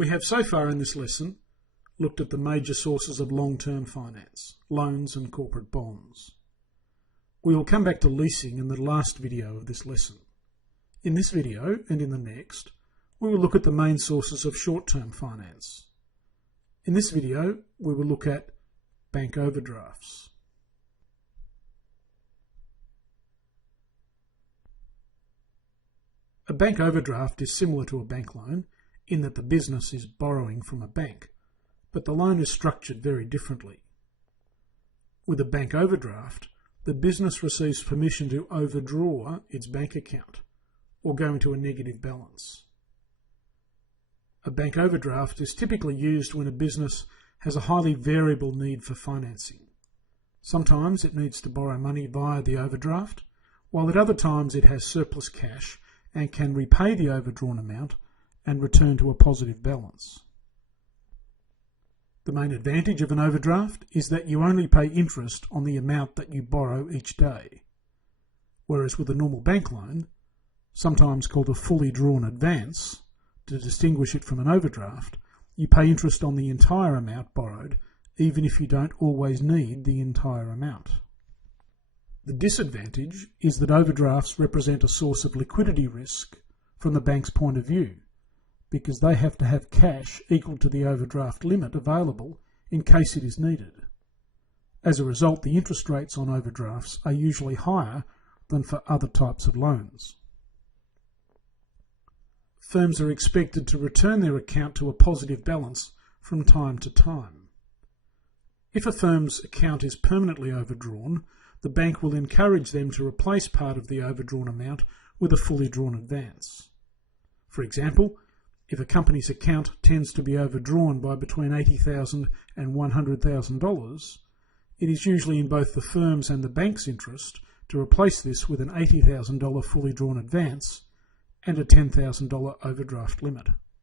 We have so far in this lesson looked at the major sources of long-term finance, loans and corporate bonds. We will come back to leasing in the last video of this lesson. In this video and in the next, we will look at the main sources of short-term finance. In this video, we will look at bank overdrafts. A bank overdraft is similar to a bank loan in that the business is borrowing from a bank, but the loan is structured very differently. With a bank overdraft, the business receives permission to overdraw its bank account or go into a negative balance. A bank overdraft is typically used when a business has a highly variable need for financing. Sometimes it needs to borrow money via the overdraft, while at other times it has surplus cash and can repay the overdrawn amount and return to a positive balance. The main advantage of an overdraft is that you only pay interest on the amount that you borrow each day, whereas with a normal bank loan, sometimes called a fully drawn advance, to distinguish it from an overdraft, you pay interest on the entire amount borrowed, even if you don't always need the entire amount. The disadvantage is that overdrafts represent a source of liquidity risk from the bank's point of view, because they have to have cash equal to the overdraft limit available in case it is needed. As a result, the interest rates on overdrafts are usually higher than for other types of loans. Firms are expected to return their account to a positive balance from time to time. If a firm's account is permanently overdrawn, the bank will encourage them to replace part of the overdrawn amount with a fully drawn advance. For example, if a company's account tends to be overdrawn by between $80,000 and $100,000, it is usually in both the firm's and the bank's interest to replace this with an $80,000 fully drawn advance and a $10,000 overdraft limit.